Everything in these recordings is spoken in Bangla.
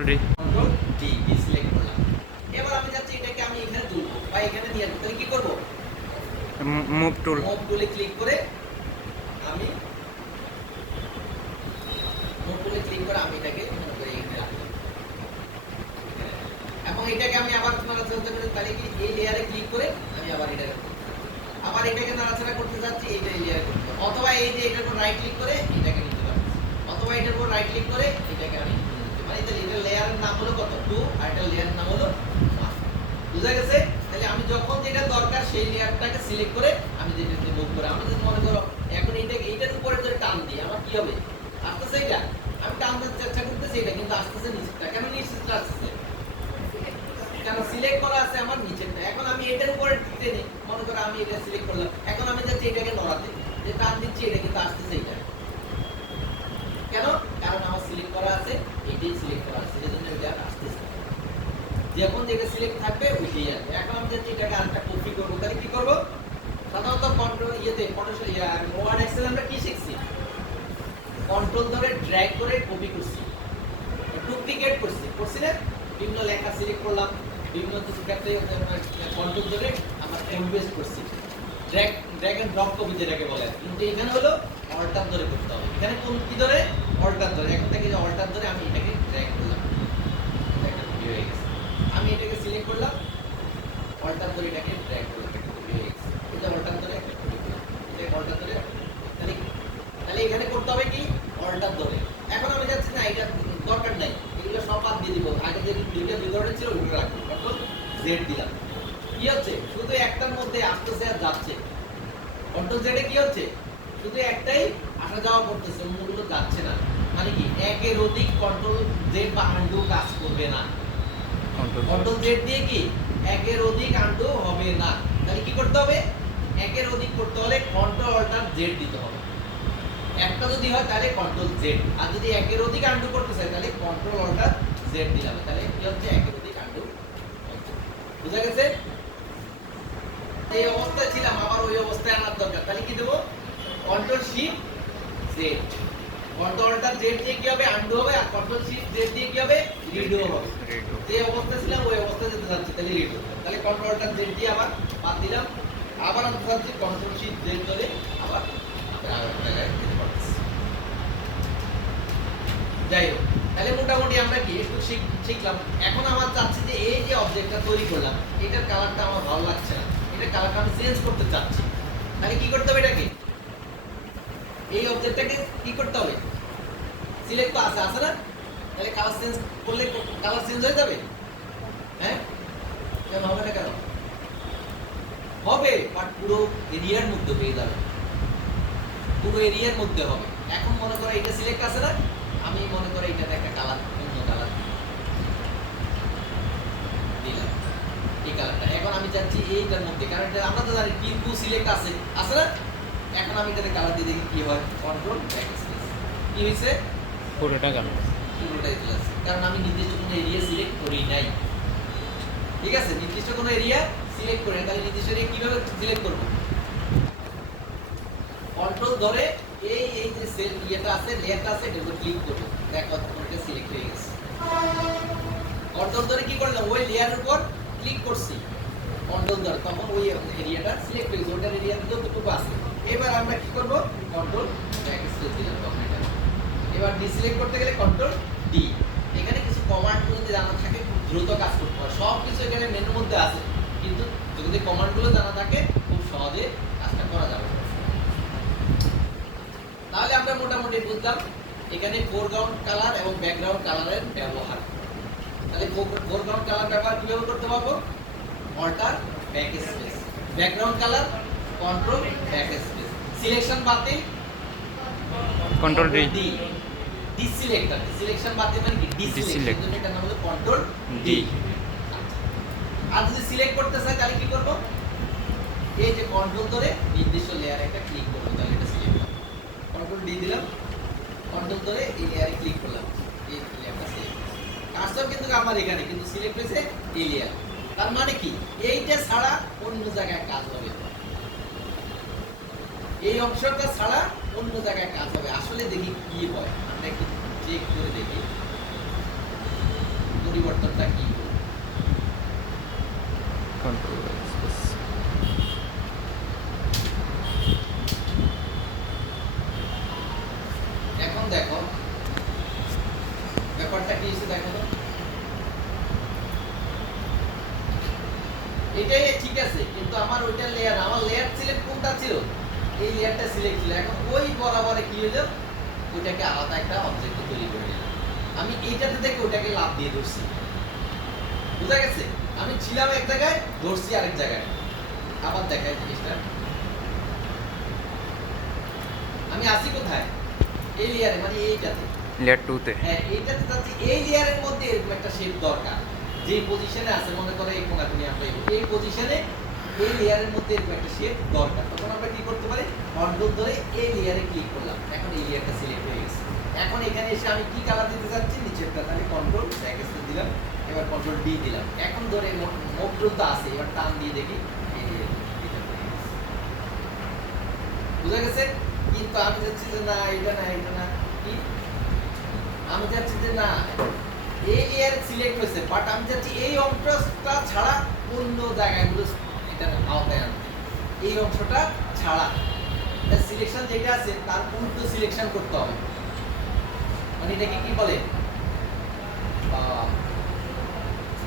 কন্ট্রোল ডি সিলেক্ট করলাম। এবার আমি যাচ্ছি এটাকে আমি এখানে তুলবো বা এখানে নিয়ে আসবো, তাহলে কি করব? Move tool. মুভ টুলে ক্লিক করে আমি মুভ টুলে ক্লিক করে আমি এটাকে মনে করি এখানে রাখলাম। এবং এটাকে আমি আবার নাড়াচাড়া করতে তাহলে কি এই লেয়ারে ক্লিক করে আমি আবার এটাকে আবার এটাকে নাড়াচাড়া করতে যাচ্ছি, এইটা লেয়ারে করতে হবে। অথবা এই যে এটার উপর রাইট ক্লিক করে এটাকে নিতে পারি, অথবা এটার উপর রাইট ক্লিক করে এটাকে আমি নিতে পারি। তাহলে এটা লেয়ারের নাম হলো কত 2 আর এটা লেয়ারের নাম হলো 1। বুঝা গেছে? তাহলে আমি যখন যেটা দরকার সেই লেয়ারটাকে সিলেক্ট করে আমি যেটাতে মুভ করে আমি যদি মনে করো এখন এইটার উপরে ধরে টান দিই আমার কি হবে? আসতেছে এটা আমি টানতে চেষ্টা করতেছি এটা কিন্তু আসতেছে নিচেরটা। কেন নিচেরটা আসতেছে? কেন সিলেক্ট করা আছে আমার নিচেরটা। এখন আমি এটার উপরে টেনে মনে করো আমি এটা সিলেক্ট করলাম, এখন আমি যাচ্ছি এটাকে নড়াতে, যে টান দিচ্ছি এটা কিন্তু আসতেছে এটা। কেন? কারণ আমার সিলেক্ট করা আছে, এটাই সিলেক্ট করা আছে, এজন্য এটা আসতেছে। যখন যেটা সিলেক্ট থাকবে ওইটাই আসবে। এখন আমি যাচ্ছি এটাকে আরেকটা কপি করব, তাহলে কি করব? সাধারণত কন্ট্রোল ফটোশপ ওয়ার্ড এক্সেল আমরা কি শিখছি? কন্ট্রোল ধরে ড্র্যাগ করে কপি করছি, ডুপ্লিকেট করছি না? বিভিন্ন লেখা সিলেক্ট করলাম, বিভিন্ন কিছু ক্ষেত্রে কন্ট্রোল ধরে আমরা কপি পেস্ট করছি, ড্র্যাগ এন্ড ড্রপ কপি যেটাকে বলে। কিন্তু এখানে হলো অল্টার ধরে করতে হবে। এখানে কোন কি ধরে? অল্টার ধরে। এখন থেকে যে অল্টার ধরে আমি এটাকে ড্র্যাগ করলাম, এটা একটা কপি হয়ে গেছে। আমি এটাকে সিলেক্ট করলাম, অল্টার ধরে এটাকে ড্র্যাগ করলাম, একটা কপি হয়ে গেছে। এটা অল্টার ধরে একটা কপি করলাম, এটা অল্টার ধরে। তাহলে তাহলে এখানে করতে হবে কি? অল্টার ধরে। এখন আমি যাচ্ছি না এটা দরকার নাই, এগুলো সব বাদ দিয়ে দিব। আগে যে দুইটা বিবরণ ছিল ওগুলো রাখবো, কন্ট্রোল জেড দিলাম। কি হচ্ছে? শুধু একটার মধ্যে আসতেছে আর যাচ্ছে। কন্ট্রোল জেডে কি হচ্ছে? শুধু একটাই আসা যাওয়া করতেছে, অন্যগুলো যাচ্ছে না। মানে কি একের অধিক কন্ট্রোল জেড বা আন্ডু কাজ করবে না। কন্ট্রোল জেড দিয়ে কি একের অধিক আন্ডু হবে না। তাহলে কি করতে হবে? একের অধিক করতে হলে কন্ট্রোল অল্টার জেড দিতে হবে। একটা যদি হয় তাহলে কন্ট্রোল জেড, আর যদি একের অধিক আন্ডু করতে চাই তাহলে কন্ট্রোল অল্টার জেড দিলাম। তাহলে কি হচ্ছে? একের অধিক আন্ডু। বুঝা গেছে? এই অবস্থায় ছিলাম, আবার ওই অবস্থায় আনার দরকার, তাহলে কি দেব? Control shift Z. Control alter Z দিয়ে কি হবে? আন্ডু হবে, আর কন্ট্রোল শিফট জেড দিয়ে কি হবে? রিডো হবে। যে অবস্থায় ছিলাম ওই অবস্থায় যেতে যাচ্ছি, তাহলে রিডো। তাহলে কন্ট্রোল অল্টার জেড দিয়ে আবার বাদ দিলাম, আবার আমি যাচ্ছি কন্ট্রোল শিফট জেড ধরে আবার জায়গায় যেতে পারতেছি। যাই হোক, তাহলে মোটামুটি আমরা কি একটু শিখলাম। এখন আমার চাচ্ছি যে এই যে অবজেক্টটা তৈরি করলাম এটার কালারটা আমার ভালো লাগছে না, এটার কালারটা আমি চেঞ্জ করতে চাচ্ছি। তাহলে কি করতে হবে? এটাকে এই অবজেক্টটাকে কি করতে হবে? সিলেক্ট তো আছে না? তাহলে কালার চেঞ্জ করলে কালার চেঞ্জ হয়ে যাবে। হ্যাঁ, কেন হবে না? কেন হবে? বাট পুরো এরিয়ার মধ্যে হয়ে যাবে, পুরো এরিয়ার মধ্যে হবে। এখন মনে করো এটা সিলেক্ট আছে না, আমি মনে করি এটাতে একটা কালার, অন্য কালার দিলাম, এই কালারটা। এখন আমি চাচ্ছি এইটার মধ্যে, কারণ এটা আমরা তো জানি টিপু সিলেক্ট আছে না? এখন আমি এটাতে কালার দিয়ে দেখি কি হয়। কন্ট্রোল ব্যাকস্পেস, কি হইছে? পুরোটা গেল, পুরোটাই চলে আসছে, কারণ আমি নির্দিষ্ট কোনো এরিয়া সিলেক্ট করি নাই। ঠিক আছে, নির্দিষ্ট কোনো এরিয়া সিলেক্ট করি, তাহলে নির্দিষ্ট এরিয়া কিভাবে সিলেক্ট করব? কন্ট্রোল ধরে এই এই যে সেল ইয়েটা আছে, লেয়ারটা আছে, এটার উপর ক্লিক করব, দেখো এটা সিলেক্ট হয়ে গেছে। কন্ট্রোল ধরে কি করলাম? ওই লেয়ারের উপর ক্লিক করছি কন্ট্রোল ধরে, তখন ওই এরিয়াটা সিলেক্ট হয়ে গেছে, ওটার এরিয়া যতটুকু আছে। এবার আমরা কি করব? কন্ট্রোল ব্যাকস্পেস দিলাম তখন এটা। এবার ডিসিলেক্ট করতে গেলে কন্ট্রোল ডি। এখানে কিছু কমান্ডগুলো যদি জানা থাকে খুব দ্রুত কাজ করতে হয়। সব কিছু এখানে মেনুর মধ্যে আছে, কিন্তু যদি কমান্ডগুলো জানা থাকে খুব সহজে কাজটা করা যাবে। তাহলে আমরা মোটামুটি বুঝলাম এখানে ফোরগ্রাউন্ড কালার এবং ব্যাকগ্রাউন্ড কালারের ব্যবহার। তাহলে ফোরগ্রাউন্ড কালার ব্যবহার কিভাবে করতে পারবো? Alt backspace, background colour control backspace, selection বাতিল কন্ট্রোল ডি, ডিসিলেক্ট। সিলেকশন বাতিল মানে কি? ডিসিলেক্ট, জন্য এটার নাম হলো কন্ট্রোল ডি। আর যদি সিলেক্ট করতে চাই তাহলে কি করব? এই যে কন্ট্রোল ধরে নির্দিষ্ট লেয়ারে একটা ক্লিক করব, তাহলে এটা সিলেক্ট হবে। কন্ট্রোল ডি দিলাম, কন্ট্রোল ধরে এই লেয়ারে ক্লিক করলাম, এই লেয়ারটা সিলেক্ট। কার্সর কিন্তু আমার এখানে, কিন্তু সিলেক্ট হয়েছে এই লেয়ার। তার মানে কি? এইটা ছাড়া অন্য জায়গায় কাজ হবে, এই অংশটা ছাড়া অন্য জায়গায় কাজ হবে। আসলে দেখি কি হয়, আমরা একটু চেক করে দেখি। পরিবর্তনটা কি? কন্ট্রোল এখন দেখো ব্যাপারটা কি হচ্ছে, দেখো তো এটাই ঠিক আছে, কিন্তু আমার ওইটা লেয়ার, আমার লেয়ার সিলেক্ট কোনটা ছিল, এই লেয়ারটা সিলেক্ট ছিল। এখন ওই বরাবরে কি হলো, ওইটাকে আলাদা একটা অবজেক্ট তৈরি করে নিলাম। আমি এইটাতে থেকে ওইটাকে লাভ দিয়ে ধরছি, বুঝা গেছে? আমি ছিলাম এক জায়গায়, ধরছি আরেক জায়গায়। আবার দেখাই জিনিসটা, আমি আসি কোথায়, এই লেয়ারে, মানে এইটাতে, লেয়ার 2 তে। হ্যাঁ এইটাতে যাচ্ছি। এই লেয়ারের মধ্যে এরকম একটা শেপ দরকার, যে পজিশনে আছে, মনে করো এই কোনাকুনি আমরা এই পজিশনে, এই লেয়ারের মধ্যে এরকম একটা শেপ দরকার। তখন আমরা কি করতে পারি, কন্ট্রোল ধরে এই লেয়ারে ক্লিক করলাম, এখন এই লেয়ারটা সিলেক্ট হয়ে গেছে। এখন এখানে এসে আমি কি কালার দিতে যাচ্ছি, নিচেরটা, তাহলে কন্ট্রোল ব্যাকস্পেস দিলাম, এবার কন্ট্রোল ডি দিলাম। এখন ধরে মুভ টুল তো আছে, এবার টান দিয়ে দেখি, এই যে বুঝা গেছে? কিন্তু আমি যাচ্ছি যে না এটা না, এটা না, কি আমি যাচ্ছি যে না এই লেয়ার সিলেক্ট হয়েছে, বাট আমি যাচ্ছি এই অংশটা ছাড়া অন্য জায়গাগুলো এটা আওতায় আনতে, এই অংশটা ছাড়া সিলেকশন যেটা আছে তার উল্টো সিলেকশন করতে হবে। মানে এটাকে কি বলে,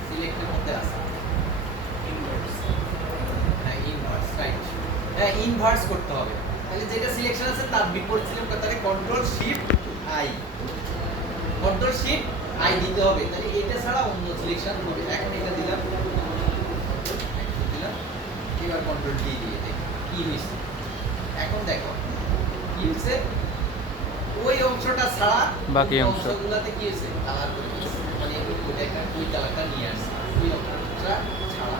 সিলেক্টের মধ্যে আছে ইনভার্স, হ্যাঁ ইনভার্স, রাইট, হ্যাঁ ইনভার্স করতে হবে। তাহলে যেটা সিলেকশন আছে তার বিপরীত সিলেক্ট করতে হবে, control shift I, control shift I দিতে হবে, তাহলে এটা ছাড়া অন্য সিলেকশন হবে। এখন এটা দিলাম, এবার কন্ট্রোল ডি দিয়ে দেখি কি হয়েছে। এখন দেখো কি হয়েছে, ওই অংশটা ছাড়া বাকি অংশগুলোতে কি হয়েছে, কালার করে দিয়েছে, মানে ওইটা একটা ওই কালারটা নিয়ে আসছে ওই অংশটা ছাড়া।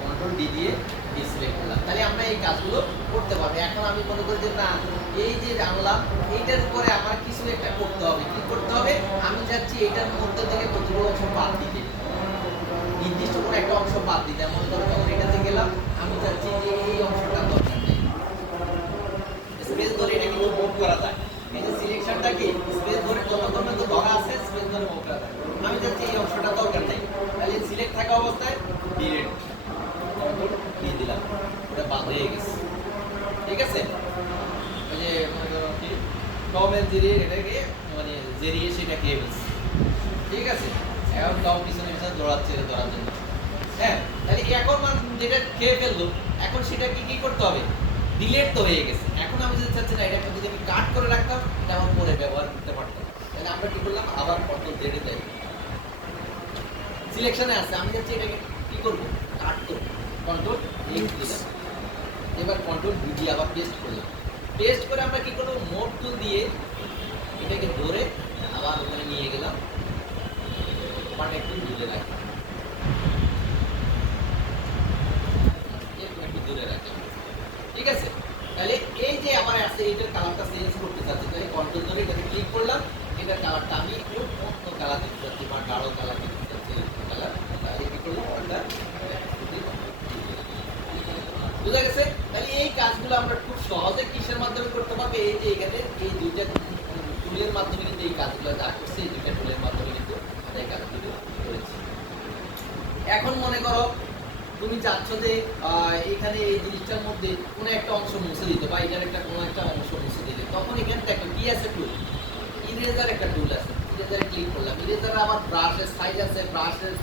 কন্ট্রোল ডি দিয়ে সিলেক্ট করলাম, তাহলে আমরা এই কাজগুলো করতে পারবো। এখন আমি মনে করি যে না এই যে জানলাম, এইটার উপরে আমার কিছু একটা করতে হবে। কি করতে হবে, আমি যাচ্ছি এটার মধ্যে থেকে কতগুলো অংশ বাদ দিতে, নির্দিষ্ট করে একটা অংশ বাদ দিতে। মনে করো যখন এটাতে গেলাম, আমি যাচ্ছি যে এই অংশটা দরকার নেই, স্পেস ধরে এটা কিন্তু মুভ করা যায়। এই যে সিলেকশনটা কি স্পেস ধরে যতক্ষণ তো ধরা আছে, স্পেস ধরে মুভ করা যায়। আমি যাচ্ছি এই অংশটা দরকার নেই, তাহলে সিলেক্ট থাকা অবস্থায় ডিলিট দিয়ে দিলাম, ওটা বাদ হয়ে গেছে। ঠিক আছে, ওই যে মনে করো কি টম এন্ড জেরি, এটাকে মানে জেরিয়ে সেটা খেয়ে ফেলছে। ঠিক আছে, এখন টম পিছনে পিছনে দৌড়াচ্ছে এটা ধরার জন্য। হ্যাঁ, তাহলে এখন যেটা খেয়ে ফেললো, এখন সেটা কি করতে হবে, ডিলিট তো হয়ে গেছে। এখন আমি যদি চাচ্ছি না এটাকে যদি আমি কাট করে রাখতাম, এটা আমার পরে ব্যবহার করতে পারতাম। তাহলে আমরা কি করলাম, আবার কন্ট্রোল জেডে যাই, সিলেকশনে আছে, আমি যাচ্ছি এটাকে কি করব, কাট করব, কন্ট্রোল এক্স দিলাম, এবার কন্ট্রোল ভি দিয়ে আবার পেস্ট করলাম। পেস্ট করে আমরা কি করব, মুভ টুল দিয়ে এটাকে ধরে আবার ওখানে নিয়ে গেলাম, বাট একটু দূরে রাখলাম, একটু দূরে রাখলাম। ঠিক আছে, তাহলে এই যে আমার আছে এইটার কালারটা চেঞ্জ করতে চাচ্ছি, তাহলে কন্ট্রোল ধরে এটাকে ক্লিক করলাম, এটার কালারটা আমি একটু অন্য কালার দিতে চাচ্ছি, বা গাঢ় কালার দিতে চাচ্ছি, কালার। তাহলে কি করলাম, ওটা বুঝা গেছে? তাহলে এই কাজগুলো আমরা খুব সহজে কিসের মাধ্যমে করতে পারবো, এই যে এখানে এই দুইটা টুলের মাধ্যমে কিন্তু এই কাজগুলো যা করছে, এই দুইটা টুলের মাধ্যমে কিন্তু আমরা এই কাজগুলো করেছি। এখন মনে করো তুমি চাচ্ছ যে এখানে এই জিনিসটার মধ্যে কোনো একটা অংশ মুছে দিতে, বা এটার একটা কোনো একটা অংশ মুছে দিতে, তখন এখানে দেখো কি আছে, টুল, ইরেজার একটা টুল আছে, ইরেজারে ক্লিক করলাম। ইরেজারে আবার ব্রাশের সাইজ আছে, ব্রাশের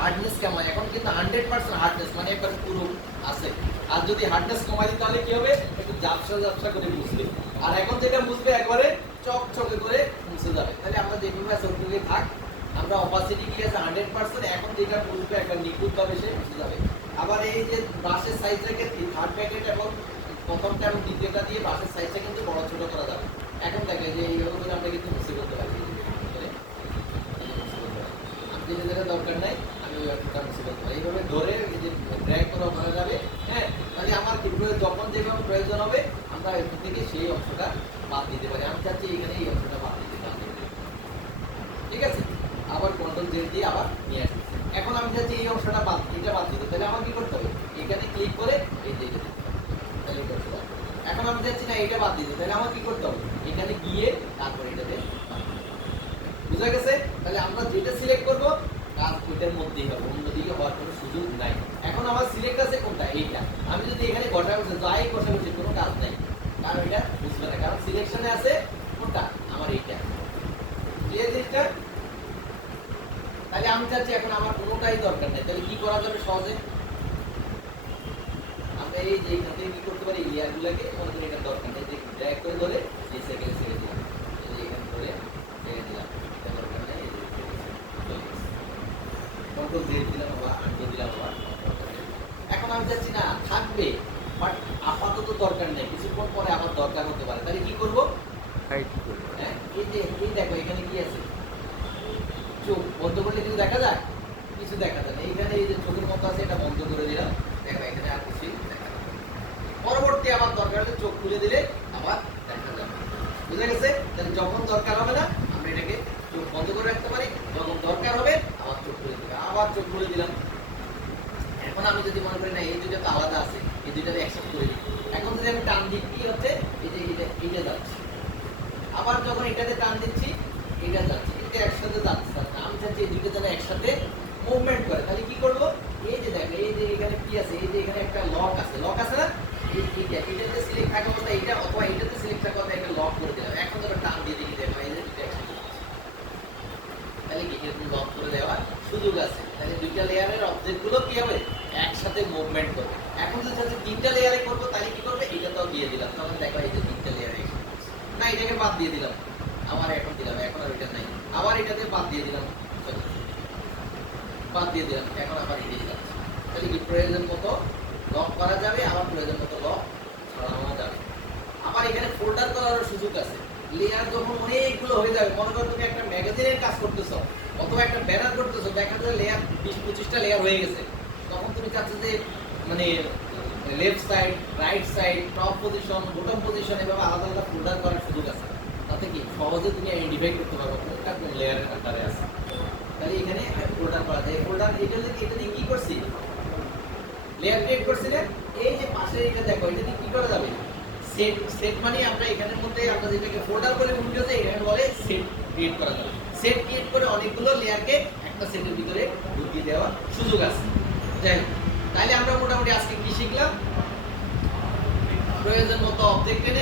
হার্ডনেস কেমন, এখন কিন্তু 100% হার্ডনেস, মানে একবার পুরো আছে। আর যদি হার্ডনেস কমাই দিই তাহলে কি হবে, একটু ঝাপসা ঝাপসা করে মুছবে। আর এখন যেটা মুছবে একবারে চকচকে করে মুছে যাবে। তাহলে আমরা যেভাবে আছে ওইভাবে থাক, আমরা অপাসিটি কি আছে 100%, এখন যেটা মুছবে একবার নিখুঁতভাবে সে মুছে যাবে। আবার এই যে ব্রাশের সাইজ রেখে থার্ড প্যাকেট এবং প্রথমটা এবং দ্বিতীয়টা দিয়ে ব্রাশের সাইজটা কিন্তু বড় ছোট করা যাবে। এখন দেখে যে এইভাবে করে আমরা কিন্তু মুছে করতে পারি, আমি যেটা দরকার নাই আমি ওই একটা মুছে করতে পারি, এইভাবে ধরে এই যে ড্র্যাগ করে ওখানে যাবে। হ্যাঁ, তাহলে আমার কি যখন যেভাবে প্রয়োজন হবে আমরা এখান থেকে সেই অংশটা বাদ দিতে পারি। আমি চাচ্ছি এখানে এই অংশটা বাদ দিতে। ঠিক আছে, আবার কন্ট্রোল জেড দিয়ে আবার নিয়ে আসছি। এখন আমি চাচ্ছি এই অংশটা বাদ, এটা বাদ দিতে, তাহলে আমার কি করতে হবে, এখানে ক্লিক করে এই যে তাহলে এখন আমি চাচ্ছি না এটা বাদ দিতে, তাহলে আমার কি করতে হবে, এখানে গিয়ে তারপরে এটাতে বুঝা গেছে? তাহলে আমরা যেটা সিলেক্ট করব কাজ ওইটার মধ্যেই হবে, অন্যদিকে হওয়ার কোনো সুযোগ নাই। এখন আমার সিলেক্ট আছে কোনটা? এইটা। আমি যদি এখানে ঘটা বসে যাই কষা বসে কোনো কাজ নাই, কারণ এটা বুঝবে না, কারণ সিলেকশনে আছে কোনটা? আমার এইটা। ক্লিয়ার জিনিসটা? তাহলে আমি চাচ্ছি এখন আমার কোনোটাই দরকার নেই, তাহলে কি করা যাবে সহজে? আমরা এই যে এখান থেকে কি করতে পারি, লেয়ারগুলোকে মনে করি এটা দরকার নেই, যে ড্র্যাগ করে ধরে এই সেকেন্ডে ছেড়ে দিলাম, এই যে এখানে ধরে ছেড়ে দিলাম, এটা দরকার নেই, এই যে কন্ট্রোল জেড দিলাম, আবার আনডু দিলাম, আবার এখন আমি চাচ্ছি না থাকবে, বাট আপাতত দরকার নেই, কিছুক্ষণ পরে আমার দরকার হতে পারে, তাহলে কি করব? হাইড করব। হ্যাঁ, এই যে এই দেখো এখানে কি আছে, চোখ বন্ধ করলে কিছু দেখা যায়? কিছু দেখা যায় না। এইখানে এই যে চোখের মতো আছে, এটা বন্ধ করে দিলাম, দেখো এখানে আর কিছু দেখা যায় না। পরবর্তী আবার দরকার হলে চোখ খুলে দিলে আবার দেখা যাবে। বুঝা গেছে? তাহলে যখন দরকার হবে না আমরা এটাকে চোখ বন্ধ করে রাখতে পারি, যখন দরকার হবে আবার চোখ খুলে দিলাম, আবার চোখ খুলে দিলাম। এখন আমি যদি মনে করি না এই দুইটা তো আলাদা আছে, এই দুইটাকে একসাথে করে দিই, এখন যদি আমি টান দিই কি হচ্ছে, এই যে এইটা যাচ্ছে, আবার যখন এটাতে টান দিচ্ছি এটা যাচ্ছে, এটা একসাথে যাচ্ছে না, আমি চাচ্ছি এই দুইটা যেন একসাথে মুভমেন্ট করে, তাহলে কি করব? এই যে দেখো এই যে এখানে কি আছে, এই যে এখানে একটা লক আছে, লক আছে না, এইটাতে সিলেক্ট থাকা অবস্থা এইটা, অথবা এইটাতে সিলেক্ট থাকা অবস্থা এটা লক করে দিলাম, এখন ধরো টান দিয়ে দেখি দেখো এই যে দুইটা একসাথে যাচ্ছে। তাহলে কি এরকম লক করে দেওয়ার সুযোগ আছে, তাহলে দুইটা লেয়ারের অবজেক্ট গুলো কি হবে? একসাথে মুভমেন্ট করবে। এখন যদি চাচ্ছি তিনটা লেয়ারে করবো, তাহলে কি করবে? এটা তো দিয়ে দিলাম, তখন দেখো এই যে তিনটা লেয়ারে না, এটাকে বাদ দিয়ে দিলাম, আবার এখন দিলাম, এখন আর এটা নাই, আবার এটাতে বাদ দিয়ে দিলাম, বাদ দিয়ে দিলাম, এখন আবার এটাই যাচ্ছে। তাহলে কি প্রয়োজন মতো লক করা যাবে, আবার প্রয়োজন মতো লক ছাড়ানো যাবে। আবার এখানে ফোল্ডার করার সুযোগ আছে, লেয়ার যখন অনেকগুলো হয়ে যাবে, মনে করো তুমি একটা ম্যাগাজিনের কাজ করতেছো অথবা একটা ব্যানার করতেছো, দেখা যায় লেয়ার 20-25টা লেয়ার হয়ে গেছে, তখন তুমি চাচ্ছো যে মানে left side, right side, top position, bottom position, এভাবে আলাদা আলাদা ফোল্ডার করার সুযোগ আছে। তাতে কি সহজে তুমি আইডেন্টিফাই করতে পারবে কোনটা কোন লেয়ারের আন্ডারে আছে। তাহলে এখানে ফোল্ডার করা যায়, ফোল্ডার এটা দিয়ে কি করছি? লেয়ার ক্রিয়েট করছি না, এই যে পাশে এটা দেখো, এটা দিয়ে কি করা যাবে? সেট, সেট মানে আমরা এখানের মধ্যে আমরা যেটাকে ফোল্ডার বলে উইন্ডোজে, এখানে বলে সেট ক্রিয়েট করা যাবে। সেট ক্রিয়েট করে অনেকগুলো লেয়ারকে একটা সেটের ভিতরে ঢুকিয়ে দেওয়ার সুযোগ আছে। যাই হোক, তাহলে আমরা মোটামুটি আজকে কি শিখলাম? প্রয়োজন মতো অবজেক্ট এনে